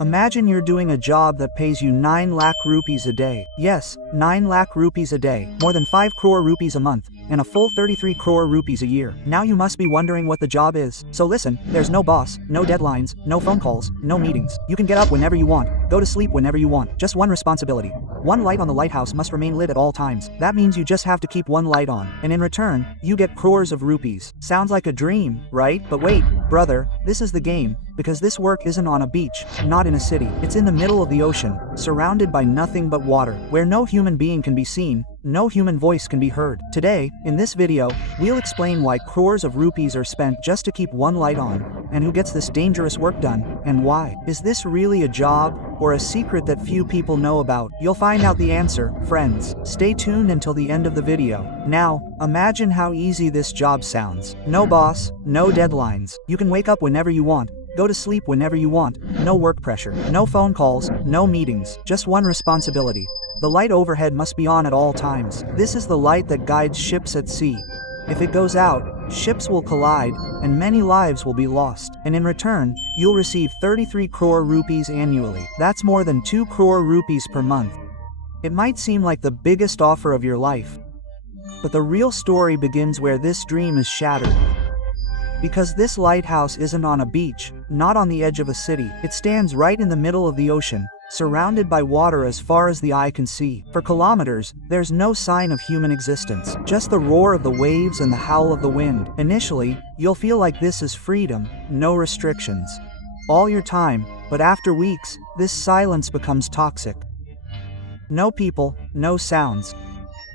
Imagine you're doing a job that pays you 9 lakh rupees a day. Yes, 9 lakh rupees a day, more than 5 crore rupees a month, and a full 33 crore rupees a year. Now you must be wondering what the job is. So listen, there's no boss, no deadlines, no phone calls, no meetings. You can get up whenever you want, go to sleep whenever you want. Just one responsibility. One light on the lighthouse must remain lit at all times. That means you just have to keep one light on, and in return, you get crores of rupees. Sounds like a dream, right? But wait, brother, this is the game, because this work isn't on a beach, not in a city. It's in the middle of the ocean, surrounded by nothing but water, where no human being can be seen, no human voice can be heard. Today, in this video, we'll explain why crores of rupees are spent just to keep one light on, and who gets this dangerous work done, and why. Is this really a job, or a secret that few people know about? You'll find out the answer, friends. Stay tuned until the end of the video. Now, imagine how easy this job sounds. No boss, no deadlines. You can wake up whenever you want, go to sleep whenever you want, no work pressure, no phone calls, no meetings, just one responsibility. The light overhead must be on at all times. This is the light that guides ships at sea. If it goes out, ships will collide, and many lives will be lost. And in return, you'll receive 33 crore rupees annually. That's more than 2 crore rupees per month. It might seem like the biggest offer of your life, but the real story begins where this dream is shattered. Because this lighthouse isn't on a beach, not on the edge of a city. It stands right in the middle of the ocean, surrounded by water as far as the eye can see. For kilometers, there's no sign of human existence, just the roar of the waves and the howl of the wind. Initially, you'll feel like this is freedom, no restrictions, all your time, but after weeks, this silence becomes toxic. No people, no sounds,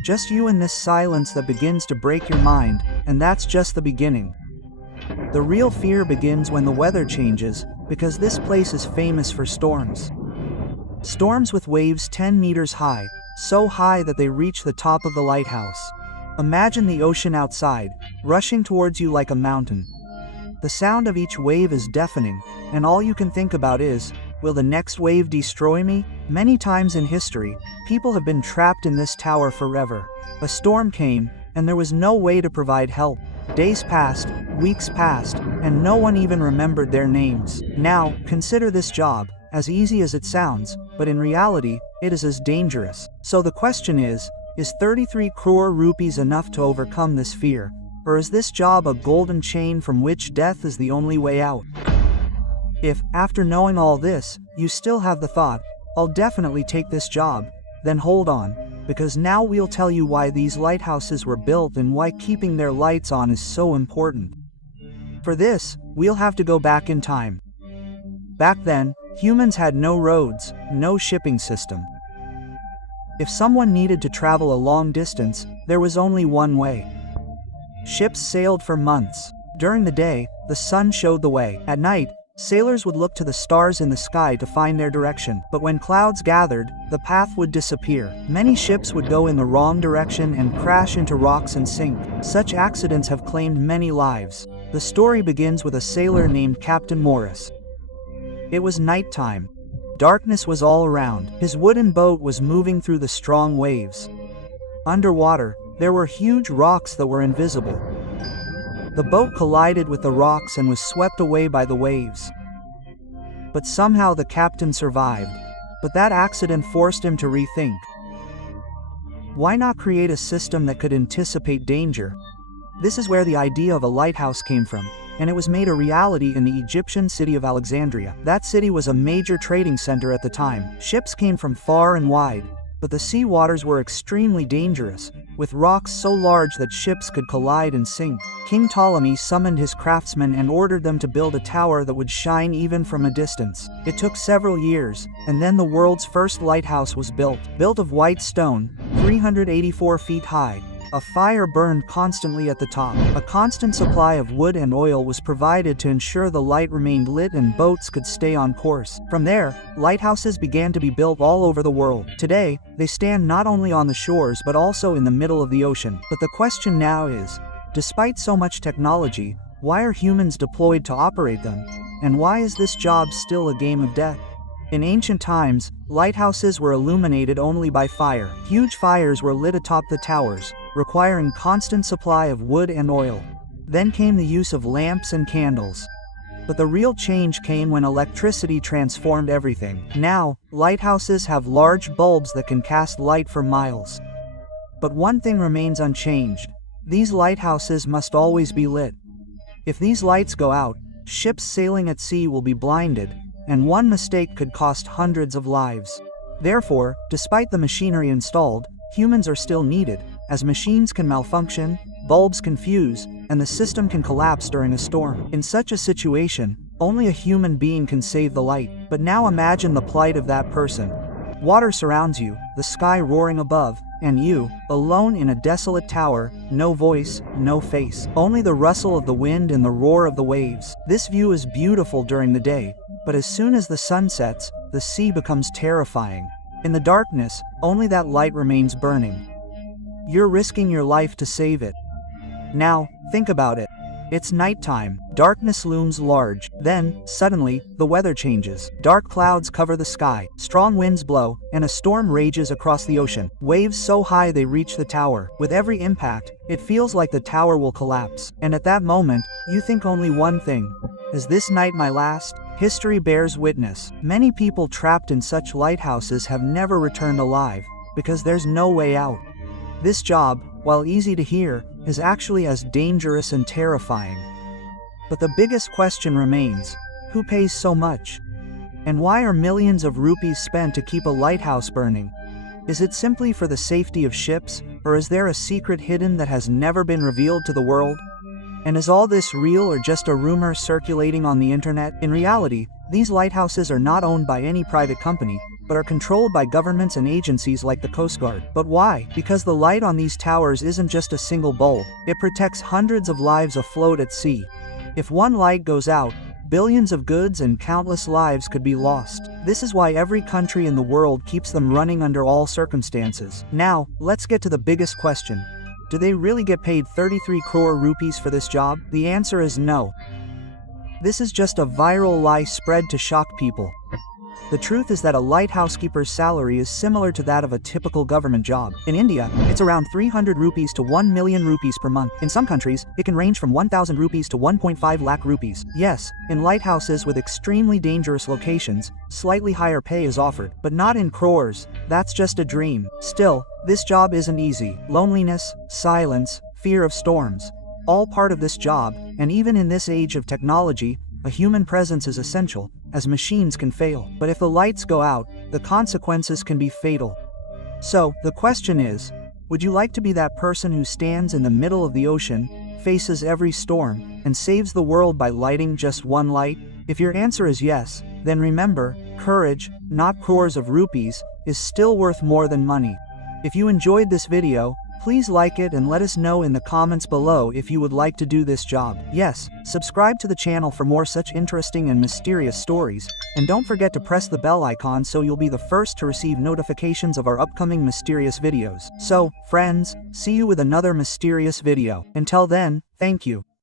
just you in this silence that begins to break your mind, and that's just the beginning. The real fear begins when the weather changes, because this place is famous for storms. Storms with waves 10 meters high, so high that they reach the top of the lighthouse. Imagine the ocean outside, rushing towards you like a mountain. The sound of each wave is deafening, and all you can think about is, will the next wave destroy me? Many times in history, people have been trapped in this tower forever. A storm came, and there was no way to provide help. Days passed, weeks passed, and no one even remembered their names. Now, consider this job, as easy as it sounds, but in reality, it is as dangerous. So the question is 33 crore rupees enough to overcome this fear? Or is this job a golden chain from which death is the only way out? If, after knowing all this, you still have the thought, I'll definitely take this job, then hold on, because now we'll tell you why these lighthouses were built and why keeping their lights on is so important. For this, we'll have to go back in time. Back then, humans had no roads, no shipping system. If someone needed to travel a long distance, there was only one way. Ships sailed for months. During the day, the sun showed the way. At night, sailors would look to the stars in the sky to find their direction. But when clouds gathered, the path would disappear. Many ships would go in the wrong direction and crash into rocks and sink. Such accidents have claimed many lives. The story begins with a sailor named Captain Morris. It was nighttime. Darkness was all around. His wooden boat was moving through the strong waves. Underwater, there were huge rocks that were invisible. The boat collided with the rocks and was swept away by the waves. But somehow the captain survived. But that accident forced him to rethink. Why not create a system that could anticipate danger? This is where the idea of a lighthouse came from, and it was made a reality in the Egyptian city of Alexandria. That city was a major trading center at the time. Ships came from far and wide, but the sea waters were extremely dangerous, with rocks so large that ships could collide and sink. King Ptolemy summoned his craftsmen and ordered them to build a tower that would shine even from a distance. It took several years, and then the world's first lighthouse was built. Built of white stone, 384 feet high, a fire burned constantly at the top. A constant supply of wood and oil was provided to ensure the light remained lit and boats could stay on course. From there, lighthouses began to be built all over the world. Today, they stand not only on the shores but also in the middle of the ocean. But the question now is, despite so much technology, why are humans deployed to operate them? And why is this job still a game of death? In ancient times, lighthouses were illuminated only by fire. Huge fires were lit atop the towers, requiring constant supply of wood and oil. Then came the use of lamps and candles. But the real change came when electricity transformed everything. Now, lighthouses have large bulbs that can cast light for miles. But one thing remains unchanged. These lighthouses must always be lit. If these lights go out, ships sailing at sea will be blinded, and one mistake could cost hundreds of lives. Therefore, despite the machinery installed, humans are still needed, as machines can malfunction, bulbs can fuse, and the system can collapse during a storm. In such a situation, only a human being can save the light. But now imagine the plight of that person. Water surrounds you, the sky roaring above, and you, alone in a desolate tower, no voice, no face, only the rustle of the wind and the roar of the waves. This view is beautiful during the day, but as soon as the sun sets, the sea becomes terrifying. In the darkness, only that light remains burning. You're risking your life to save it. Now, think about it. It's nighttime. Darkness looms large. Then, suddenly, the weather changes. Dark clouds cover the sky, strong winds blow, and a storm rages across the ocean. Waves so high they reach the tower. With every impact, it feels like the tower will collapse. And at that moment, you think only one thing. Is this night my last? History bears witness. Many people trapped in such lighthouses have never returned alive, because there's no way out. This job, while easy to hear, is actually as dangerous and terrifying. But the biggest question remains, who pays so much? And why are millions of rupees spent to keep a lighthouse burning? Is it simply for the safety of ships, or is there a secret hidden that has never been revealed to the world? And is all this real or just a rumor circulating on the internet? In reality, these lighthouses are not owned by any private company, but are controlled by governments and agencies like the Coast Guard. But why? Because the light on these towers isn't just a single bulb. It protects hundreds of lives afloat at sea. If one light goes out, billions of goods and countless lives could be lost. This is why every country in the world keeps them running under all circumstances. Now, let's get to the biggest question. Do they really get paid 33 crore rupees for this job? The answer is no. This is just a viral lie spread to shock people. The truth is that a lighthouse keeper's salary is similar to that of a typical government job. In India, it's around 300 rupees to 1 million rupees per month. In some countries, it can range from 1,000 rupees to 1.5 lakh rupees. Yes, in lighthouses with extremely dangerous locations, slightly higher pay is offered, but not in crores. That's just a dream. Still, this job isn't easy. Loneliness, silence, fear of storms, all part of this job, and even in this age of technology, a human presence is essential, as machines can fail. But if the lights go out, the consequences can be fatal. So, the question is, would you like to be that person who stands in the middle of the ocean, faces every storm, and saves the world by lighting just one light? If your answer is yes, then remember, courage, not crores of rupees, is still worth more than money. If you enjoyed this video, please like it and let us know in the comments below if you would like to do this job. Yes, subscribe to the channel for more such interesting and mysterious stories, and don't forget to press the bell icon so you'll be the first to receive notifications of our upcoming mysterious videos. So, friends, see you with another mysterious video. Until then, thank you.